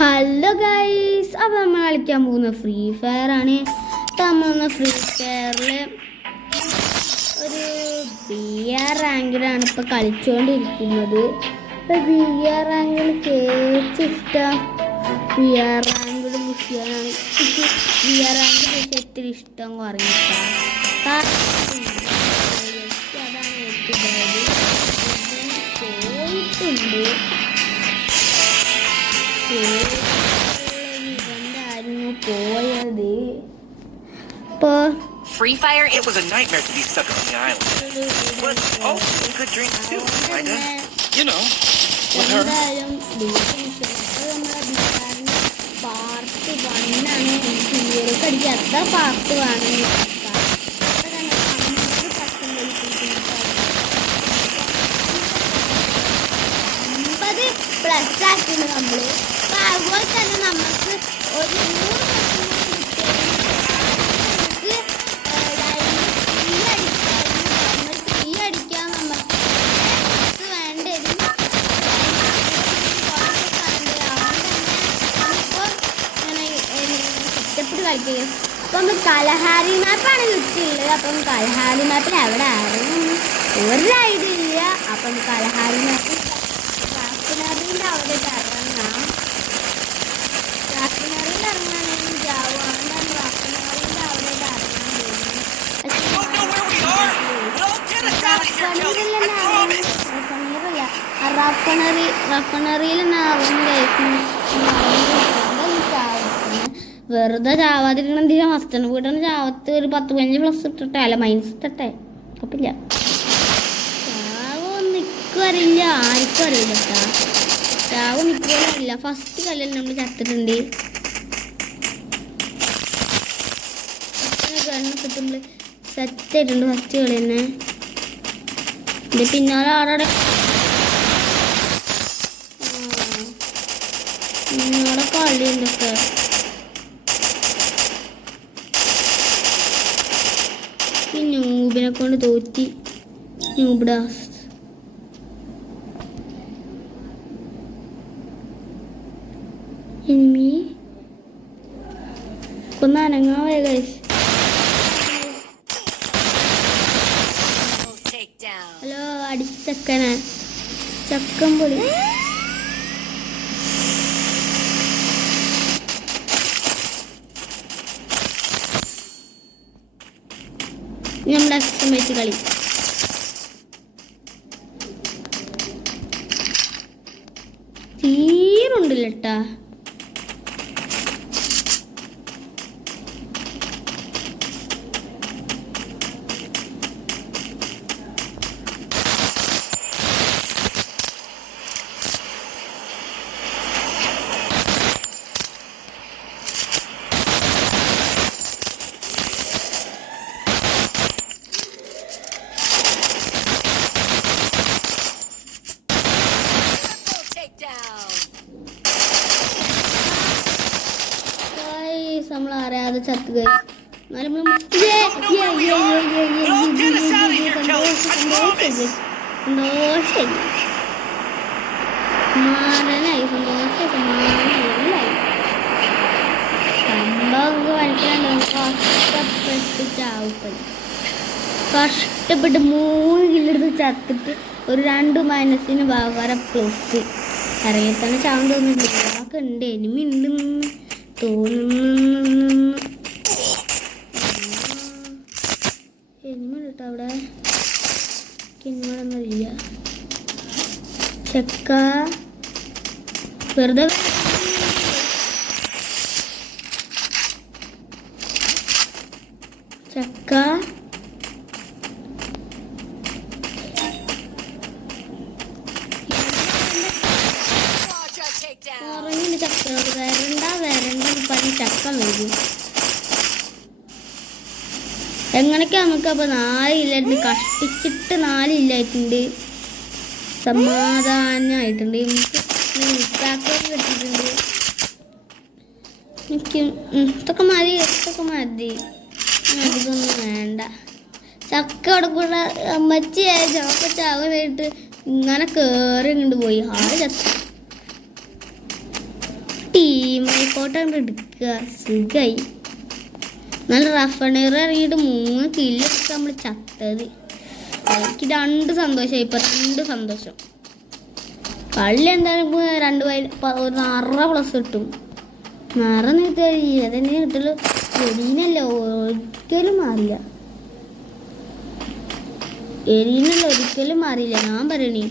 Hello guys, അപ്പോൾ നമ്മൾ കളിക്കാൻ പോകുന്ന ഫ്രീ ഫയർ ആണ്. നമ്മൾ ഫ്രീ ഫയറിൽ ഒരു BR റാങ്കിലാണ് ഇപ്പോൾ കളിച്ചുകൊണ്ടിരിക്കുന്നത്. ഇപ്പോൾ BR റാങ്കിൽ ഇഷ്ടം BR റാങ്കിൽ മുഷിയാനാണ്. എനിക്ക് BR റാങ്കിൽ ഒത്തിരി ഇഷ്ടം കുറഞ്ഞിട്ടാണ്. അതാണ് പോയിട്ടുണ്ട്. Free Fire, it was a nightmare to be stuck on the island. But also a good drink too, kinda. You know, with her. Plus ആക്കിയാണ് നമ്മൾ. അപ്പോൾ അതുപോലെ തന്നെ നമുക്ക് ഒരു 100 അടിക്കാൻ നമുക്ക് വേണ്ടി വരും. ഇഷ്ടപ്പെട്ട് കളിക്കുക. അപ്പം നമ്മൾ കലഹാരി മാപ്പാണ് കിട്ടിയുള്ളത്. അപ്പം കലഹാരി മാപ്പിൽ എവിടെ ആയിരുന്നു ഒരു ഐഡിയ ഇല്ല. അപ്പം കലഹാരി മാപ്പ് കാക്കിനാറിൻ്റെ അവിടെ ഇറങ്ങാം. കാക്കിനാറിൽ ഇറങ്ങാനായിരുന്നു ജാവാണ്. കാക്കിനാറിൻ്റെ അവിടെ ഇറങ്ങാൻ റഫണറിയിൽ വെറുതെ ചാവാതിരിക്കണം. എന്തിനാ മസ്റ്റർ വീട്ടാണ് ചാവത്ത് ഒരു 10-15 പ്ലസ് ഇട്ടിട്ടെ, അല്ല മൈനസ് ഇട്ടട്ടെ. കുഴപ്പമില്ല. ചാവ് നിൽക്കും അറിയില്ല, ആർക്കും അറിയില്ല കേട്ടാ. ചാവ് നിൽക്കുമല്ല. ഫസ്റ്റ് കല്ലിൽ നമ്മൾ ചത്തിട്ടുണ്ട്. ഗണ്ണ് കിട്ടുമ്പോൾ സെറ്റായിട്ടുണ്ട് ഫസ്റ്റ് കളി തന്നെ. എൻ്റെ പിന്നാലെ ആടെ നിങ്ങളുടെ കളിയുണ്ടൊക്കെ. ഈ ന്യൂബിനെ കൊണ്ട് തോറ്റി. ന്യൂബിഡാസ് എനിമി ഒന്ന് അനങ്ങാവേ ഗൈസ്. ഹലോ, അടിച്ച ചക്കനാ. ചക്കൻ പൊളി. നമ്മുടെ എക്സ്മേറ്റ് കളി. തീരുണ്ടില്ല കേട്ടാ. നമ്മൾ അറിയാതെ ചത്ത് പോയി. സന്തോഷമായി സംഭവം മനസ്സിലായി. കഷ്ടപ്പെട്ട് ചാവപ്പടി കഷ്ടപ്പെട്ട് 3 കില്ലെടുത്ത് ചത്തിട്ട് ഒരു 2 മൈനസിന് പകരം പ്ലസ് ഇറങ്ങി തന്നെ ചാവൻ തോന്നുന്നില്ല. അതൊക്കെ ഉണ്ട്, എനിമി ഉണ്ടെന്ന് തോന്നുന്നു. എനിമി കേട്ടോ അവിടെ. എനിമൊന്നുമില്ല. ചെക്ക വെറുതെ ചക്ക ഉറങ്ങില്ല. ചക്കയോട് വരണ്ട പറഞ്ഞ് ചക്ക വരും. എങ്ങനെയൊക്കെ നമുക്കപ്പോൾ 4 ഇല്ലായിട്ടുണ്ട്. കഷ്ടിച്ചിട്ട് 4 ഇല്ലായിട്ടുണ്ട്. സമാധാനമായിട്ടുണ്ട്. നമുക്ക് കിട്ടിയിട്ടുണ്ട്. എനിക്ക് ഇതൊക്കെ മതി. അധികമൊന്നും വേണ്ട. ചക്ക അവിടെ കൂടെ അമ്മച്ചിയായ ചക്ക ചാവനായിട്ട് ഇങ്ങനെ കയറി ഇങ്ങോട്ട് പോയി. ആള് ചത്ത. എയർപോർട്ട് അങ്ങോട്ട് എടുക്കുക, സുഖമായി. നല്ല റഫണർ ഇറങ്ങിയിട്ട് 3 കില്ലൊക്കെ നമ്മൾ ചത്തത്. എനിക്ക് 2 സന്തോഷമായി, ഇപ്പം 2 സന്തോഷം. കളി എന്തായാലും ഒരു 6+ കിട്ടും. 6 കിട്ടില്ല, അതെന്നെ കിട്ടുള്ളൂ. എലീനല്ല ഒരിക്കലും മാറില്ല, എലീനല്ല ഒരിക്കലും മാറില്ല, ഞാൻ പറയണേ.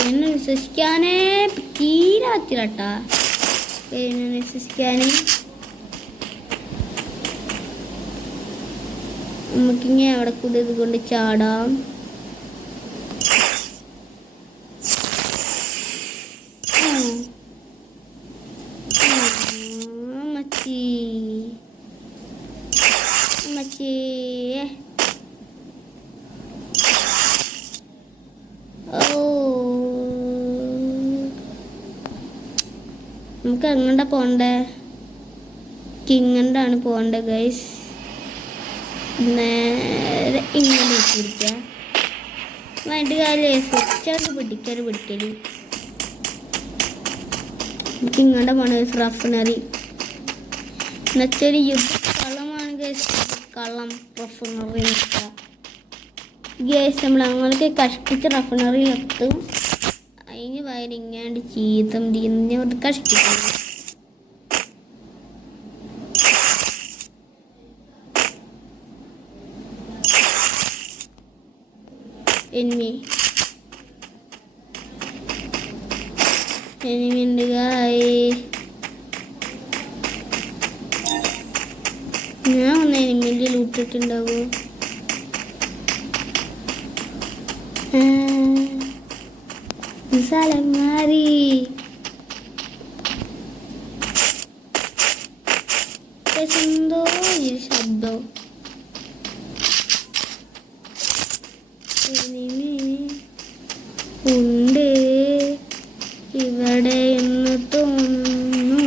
എന്നെ വിശ്വസിക്കാനേ തീരെ പറ്റില്ല കേട്ടാ, എന്നെ വിശ്വസിക്കാനേ. നമുക്കിങ്ങനെ അവിടെ കൂടെ ഇത് കൊണ്ട് ചാടാം. നമുക്ക് എങ്ങോട്ടാ പോണ്ടേ? കിങ്ങണ്ടാണ് പോണ്ടേ ഗൈസ്. നേരെ ഇങ്ങനെ പിടിക്കാം. അതിൻ്റെ കാര്യം സ്വിച്ചാണ് പിടിക്കല്. നമുക്ക് ഇങ്ങോട്ടാ പോണ റഫണറി എന്നുവെച്ചാൽ യുദ്ധക്കള്ളമാണ് ഗൈസ്. കള്ളം റഫണറി ഗൈസ്. നമ്മൾ അങ്ങനെയൊക്കെ കഷ്ടിച്ച് റഫണറിയിലെത്തും. അതിന് വയറിങ്ങാണ്ട് ചീത്തം തീർന്ന് കഷ്ടിക്കുന്നു. എനിമിണ്ട് ഗായ്. ഞാൻ ഒന്ന് എനിമിൻ്റെ ലൂട്ടിട്ടുണ്ടാവോ? സ്ഥലം മാറി. എന്തോ ഒരു ശബ്ദം. ഉണ്ട് ഇവിടെ എന്ന് തോന്നുന്നു.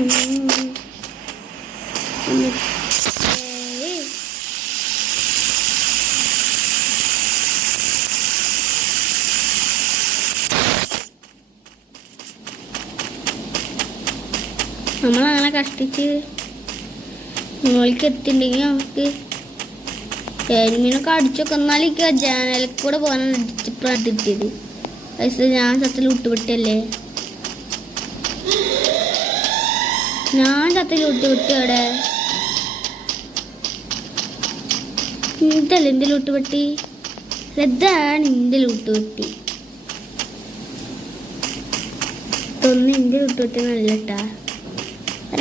നമ്മളങ്ങനെ കഷ്ടിച്ച് മുകളിലേക്ക് എത്തിണ്ടെങ്കിൽ നമുക്ക് കരിമീനൊക്കെ അടിച്ചൊക്കെ എന്നാലേക്ക് ജനലിൽ കൂടെ പോകാനാണ് കിട്ടിയത്. പക്ഷേ ഞാൻ ചത്തിൽ വിട്ടുവിട്ടല്ലേ, ഞാൻ ചത്തിൽ വിട്ടുവിട്ടി. അവിടെ ഇതല്ലേ എൻ്റെ ലൂട്ടുപെട്ടി, ഇതാണ് എൻ്റെ ലൂട്ടുപെട്ടി. ഇതൊന്നും എൻ്റെ ലൂട്ടുപെട്ടി നല്ല കേട്ടാ,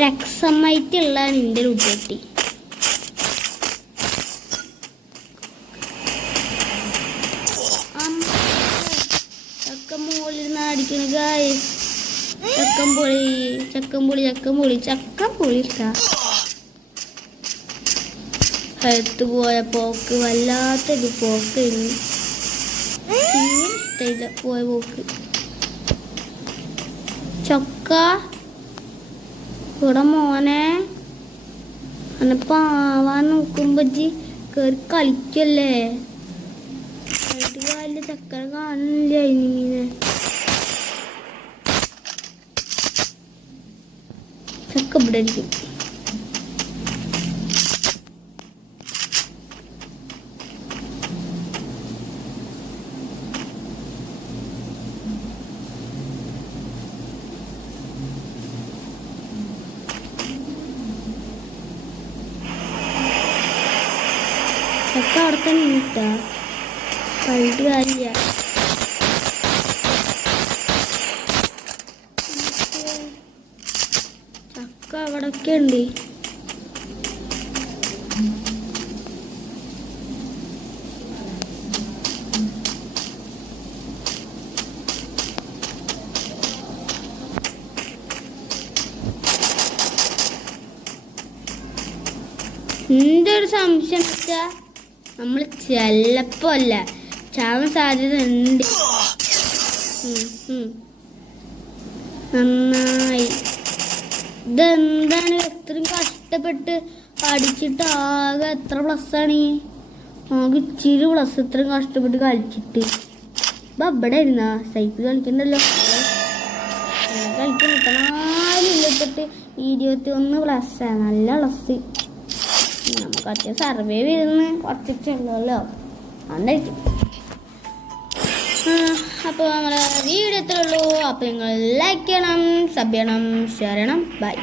രക്സമായിട്ടുള്ളതാണ് എൻ്റെ ലൂട്ടുപെട്ടി. ചക്കമ്പൊളിരുന്ന് അടിക്കണ ഗായ്സ്. ചക്കമ്പൊളി ഹെൽത്ത് പോയ പോക്ക് വല്ലാത്തൊരു പോക്ക്. ഇഷ്ടമില്ല പോയ പോക്ക്. ചക്ക ഇവിടെ മോനെ പാവാൻ നോക്കുമ്പോ കേറി കളിക്കല്ലേ. കാലില് ചക്കര കാണില്ല. ഇങ്ങനെ ചക്ക ഇവിടെ ഇരിക്കും. ചക്ക അവിടെ തന്നെ നിൽക്കാ, കളിട്ട് കാര്യ. ചക്ക അവിടൊക്കെ ഉണ്ട്. എൻ്റെ ഒരു സംശയം വെച്ചാ നമ്മൾ ചിലപ്പോ അല്ല ചാവാൻ സാധ്യത ഉണ്ട്. നന്നായി. ഇതെന്താണ് എത്രയും കഷ്ടപ്പെട്ട് അടിച്ചിട്ട് ആകെ എത്ര പ്ലസ് ആണ്? ആകെ ഇച്ചിരി പ്ലസ് ഇത്രയും കഷ്ടപ്പെട്ട് കളിച്ചിട്ട്. ഇവിടെ ഇരുന്ന സൈക്കിൾ കളിക്കണ്ടല്ലോ കളിക്കാൻ 21+, നല്ല പ്ലസ്. നമുക്ക് അത്യാവശ്യം സർവൈവ് ചെയ്തെന്ന് കുറച്ചുള്ളൂ അതുകൊണ്ടായിരിക്കും. അപ്പോൾ നമ്മുടെ വീഡിയോ എത്ര ഉള്ളൂ. അപ്പോൾ നിങ്ങൾ ലൈക്ക് ചെയ്യണം, സബ് ചെയ്യണം, ഷെയർ ചെയ്യണം. ബൈ.